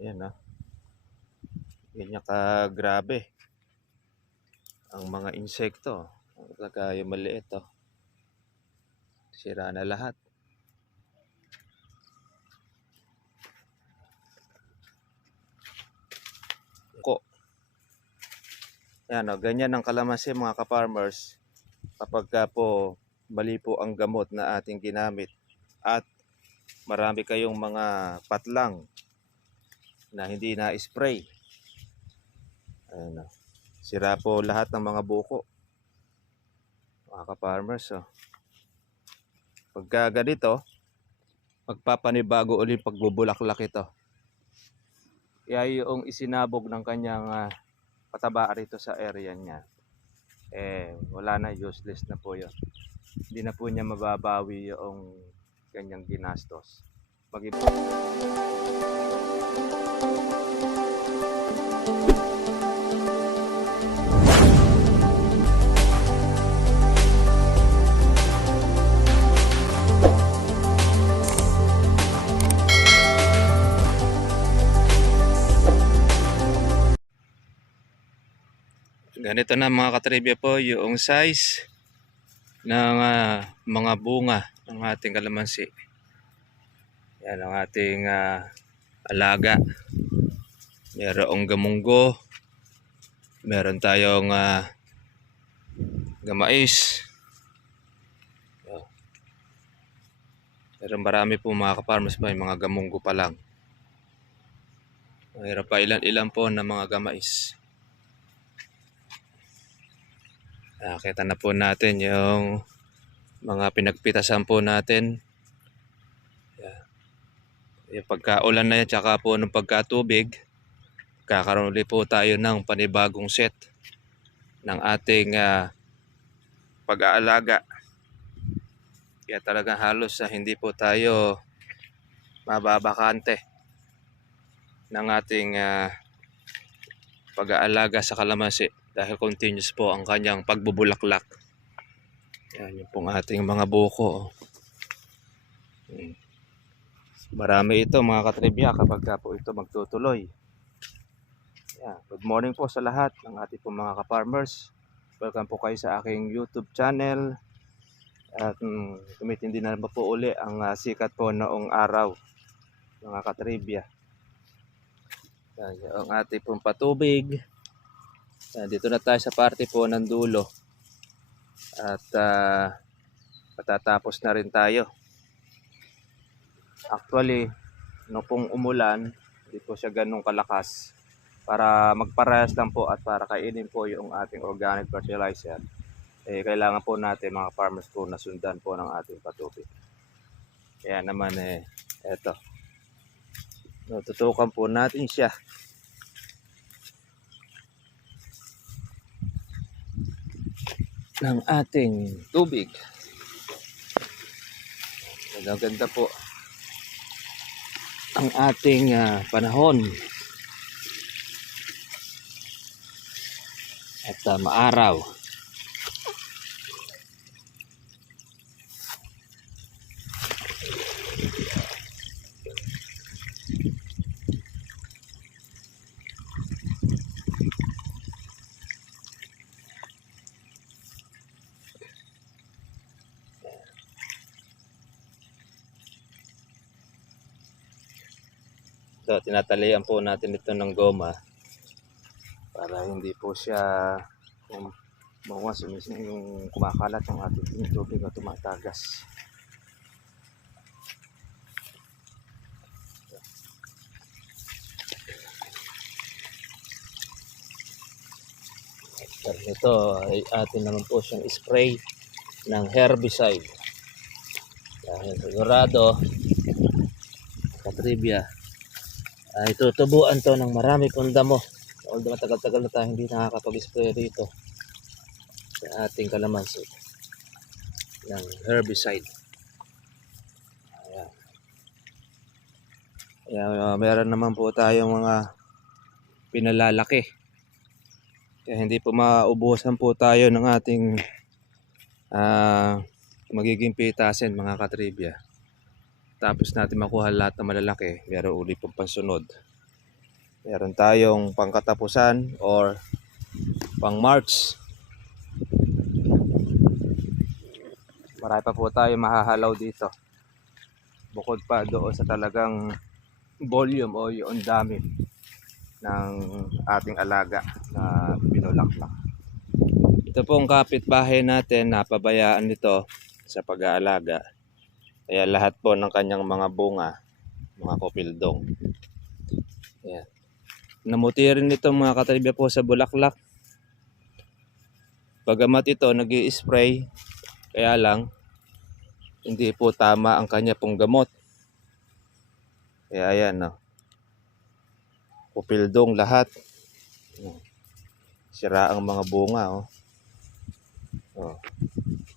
Ayan ganyan ka grabe ang mga insekto. Kagaya maliit sira na lahat. Ayan ganyan ang kalamansi mga ka-farmers kapag po mali po ang gamot na ating ginamit at marami kayong mga patlang na hindi na-spray. Ayan sira po lahat ng mga buko mga ka-farmers. Pagka ganito, magpapanibago ulit pagbubulaklak ito. Kaya yung isinabog ng kanyang pataba rito sa area niya, wala na, useless na po yun. Hindi na po niya mababawi yung kanyang ginastos. Ganito na mga katribya po yung size ng mga bunga ng ating kalamansi. Yan ang ating alaga. Merong gamunggo, meron tayong gamais. Pero marami po mga ka-farmers pa yung mga gamunggo pa lang. Mayroon pa ilan-ilan po na mga gamais. Nakita na po natin yung mga pinagpitasan po natin. Yung pagkaulan na yan, tsaka po nung pagkatubig, kakaroon ulit po tayo ng panibagong set ng ating pag-aalaga. Kaya talagang halos hindi po tayo mababakante ng ating pag-aalaga sa kalamansi dahil continuous po ang kanyang pagbubulaklak. Yan yung pong ating mga buko. Marami ito mga katribya kapag po ito magtutuloy. Yan. Good morning po sa lahat ng ating pong mga ka-farmers. Welcome po kayo sa aking YouTube channel. At tumitindi na po uli ang sikat po noong araw mga katribya. Yan yung ating pong patubig. Dito na tayo sa parte po ng dulo. At patatapos na rin tayo. Actually, no pong umulan, hindi po siya ganun kalakas. Para magparehas lang po at para kainin po yung ating organic fertilizer, kailangan po natin mga farmers po na sundan po ng ating patubig. Kaya naman eto. Tutukan po natin siya. Ng ating tubig. Maganda po ang ating panahon. At maaraw. So, tinatalian po natin ito ng goma para hindi po siya mawas yung kumakalat ng ating tubig na tumatagas. At ito ay atin naman po siyang spray ng herbicide. Dahil sigurado katribya ay tutubuan to ng marami pong damo. Although matagal-tagal na tayo hindi nakakapag-spray dito sa ating kalamansi ng herbicide. Ayan, meron naman po tayong mga pinalalaki. Kaya hindi po maubusan po tayo ng ating magiging pitasin mga katribya. Tapos natin makuha lahat ng malalaki, meron uli pong pansunod. Meron tayong pangkatapusan or pang March. Marami pa po tayo mahahalaw dito. Bukod pa doon sa talagang volume o yung dami ng ating alaga na binulaklak. Ito pong kapitbahay natin, napabayaan nito sa pag-aalaga. Kaya lahat po ng kanyang mga bunga, mga kopildong. Ayan. Namuti rin ito mga katribya po sa bulaklak. Bagamat ito nag-i-spray, kaya lang hindi po tama ang kanya pong gamot. Kaya ayan, no. Kopildong lahat. Sira ang mga bunga, oh. Oh.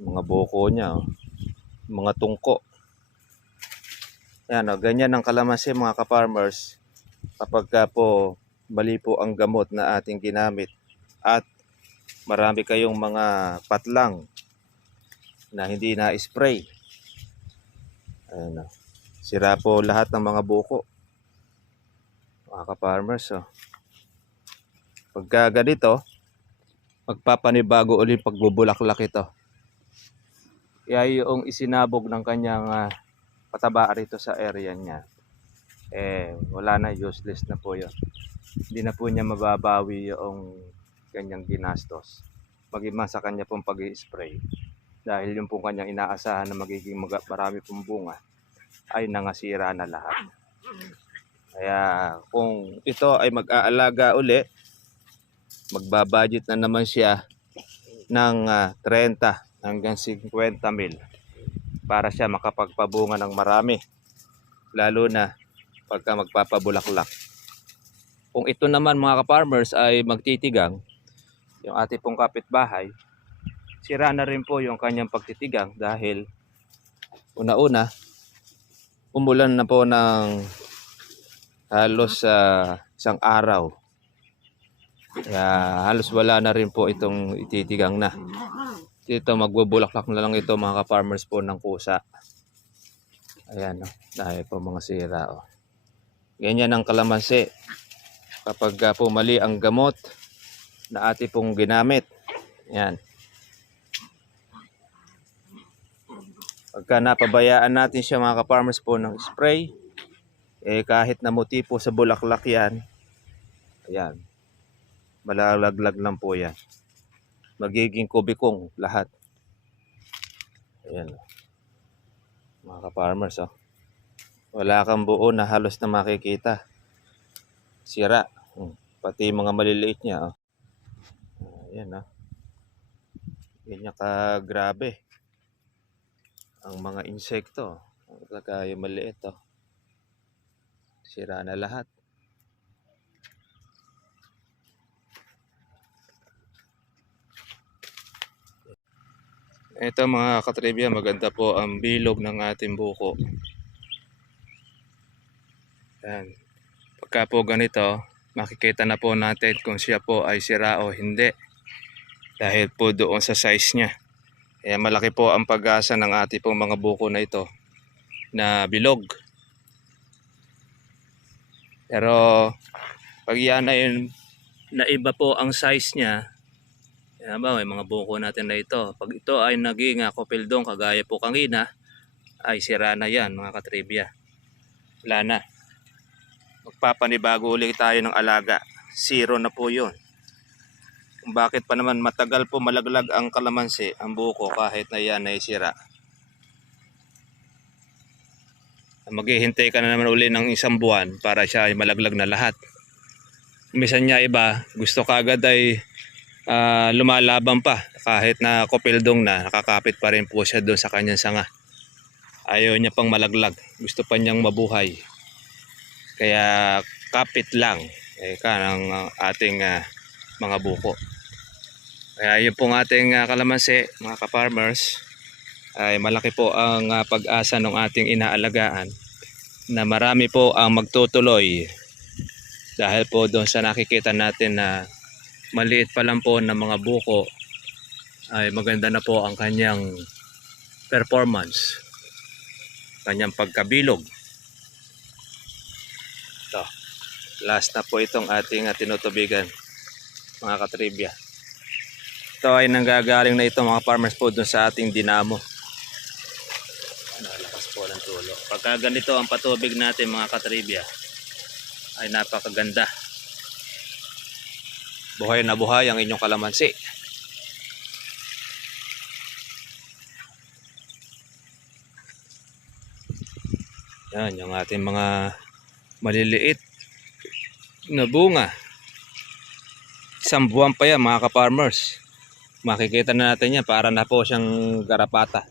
Mga buko niya, oh. Mga tungko. Yan, oh. Ganyan ang kalamansi mga ka-farmers kapag po mali po ang gamot na ating ginamit at marami kayong mga patlang na hindi na-spray. Ayan, oh. Sira po lahat ng mga buko mga ka-farmers, oh. Pagka ganito, magpapanibago ulit pagbubulaklak ito. Kaya yung isinabog ng kanyang pataba rito sa area niya, wala na, useless na po yun. Hindi na po niya mababawi yung kanyang ginastos. Maging sa kanya pong pag-i-spray. Dahil yung pong kanyang inaasahan na magiging marami pong bunga ay nangasira na lahat. Kaya kung ito ay mag-aalaga uli, magbabudget na naman siya ng 30 hanggang 50 mil para siya makapagpabunga ng marami, lalo na pagka magpapabulaklak. Kung ito naman mga ka-farmers ay magtitigang, yung ating pong kapitbahay, sira na rin po yung kanyang pagtitigang dahil una-una umulan na po ng halos isang araw. Kaya halos wala na rin po itong ititigang na. Dito magbubulaklak na lang ito mga ka-farmers po ng kusa. Ayan, oh. Dahil po mga sira, oh. Ganyan ang kalamansi kapag po mali ang gamot na ating pong ginamit. Ayan. Pagka napabayaan natin siya mga ka-farmers po ng spray, kahit namuti po sa bulaklak yan, ayan, malalaglag lang po yan. Magiging kubikong lahat. Ayan, mga ka-farmers, oh. Wala kang buo na halos na makikita. Sira. Pati mga maliliit niya, oh. Ayan, oh. Ganyan ka grabe ang mga insekto. Kaya maliit, oh. Sira na lahat. Ito mga katribya, maganda po ang bilog ng ating buko. Ayan. Pagka po ganito, makikita na po natin kung siya po ay sira o hindi. Dahil po doon sa size niya. Kaya malaki po ang pag-asa ng ating pong mga buko na ito na bilog. Pero pag yan ay naiba po ang size niya, yan ba, may mga buko natin na ito. Pag ito ay naging kopildong kagaya po kanina, ay sira na yan mga katribya. Wala na. Magpapanibago ulit tayo ng alaga. Zero na po yun. Kung bakit pa naman matagal po malaglag ang kalamansi, ang buko, kahit na yan ay sira. Maghihintay ka na naman uli ng isang buwan para siya ay malaglag na lahat. Minsan niya iba, gusto kaagad ay lumalaban pa. Kahit na kopildong na, nakakapit pa rin po siya doon sa kanyang sanga. Ayaw niya pang malaglag. Gusto pa niyang mabuhay. Kaya kapit lang ng ating mga buko. Kaya yun pong ating kalamansi mga ka-farmers, ay malaki po ang pag-asa ng ating inaalagaan na marami po ang magtutuloy dahil po doon sa nakikita natin na maliit pa lang po ng mga buko ay maganda na po ang kanyang performance, kanyang pagkabilog. Ito. Last na po itong ating tinutubigan, mga katribya. Ito ay nanggagaling na ito mga farmers po dun sa ating dinamo. Lakas po ng tulo. Pagka ganito ang patubig natin mga katribya, ay napakaganda. Buhay na buhay ang inyong kalamansi. Yan yung ating mga maliliit na bunga. Isang buwan pa yan mga ka-farmers. Makikita na natin yan, para na po siyang garapata.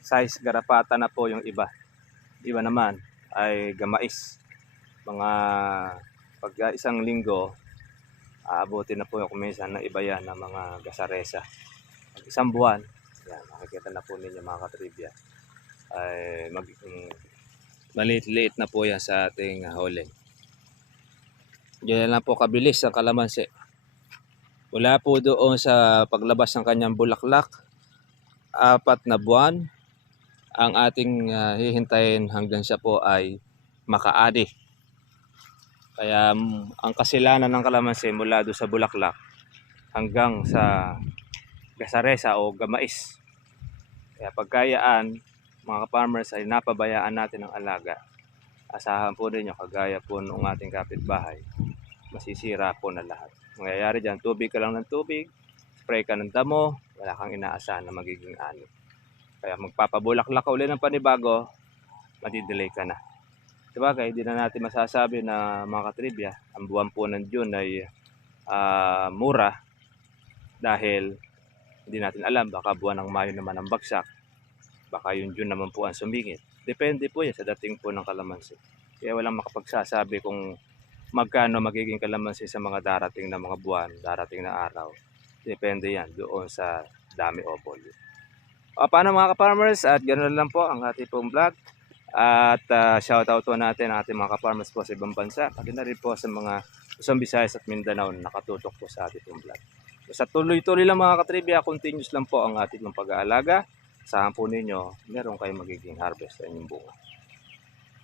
Size garapata na po yung iba. Iba naman ay gamais. Mga pag isang linggo, aabutin na po yung kuminsan ng iba yan ng mga gasaresa. Pag isang buwan, yan, makikita na po ninyo mga katribya, ay maliit-liit na po yan sa ating huling. Yan lang po kabilis ang kalamansi. Wala po doon sa paglabas ng kanyang bulaklak, 4 na buwan ang ating hihintayin hanggang siya po ay makaani. Kaya ang kasilanan ng kalamansi mula doon sa bulaklak hanggang sa gasaresa o gamais. Kaya pagkayaan mga farmers ay napabayaan natin ang alaga. Asahan po ninyo, kagaya po ng ating kapitbahay, masisira po na lahat. Mangyayari dyan, tubig ka lang ng tubig, spray ka ng damo, wala kang inaasahan na magiging ani. Kaya magpapabulaklak ka ulit ng panibago, madidelay ka na. Sabagay, hindi na natin masasabi na mga katribya, ang buwan po ng June ay mura dahil hindi natin alam, baka buwan ng Mayo naman ang bagsak, baka yung June naman po ang sumingit. Depende po yan sa dating po ng kalamansi. Kaya walang makapagsasabi kung magkano magiging kalamansi sa mga darating na mga buwan, darating na araw. Depende yan doon sa dami o volume. Paano mga ka-farmers? At ganoon lang po ang ating pong vlog. At shoutout po natin ang ating mga ka-farmers po sa ibang bansa. Pati na rin po sa mga Luzon, Visayas at Mindanao na nakatutok po sa ating pong vlog. Sa tuloy-tuloy lang mga katribya, continuous lang po ang ating pag-aalaga. Saan po ninyo, meron kayong magiging harvest sa inyong bunga.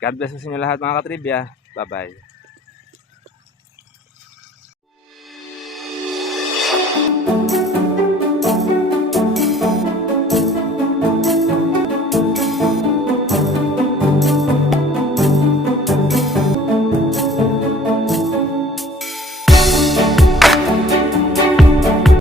God bless sa inyo lahat mga katribya. Bye-bye.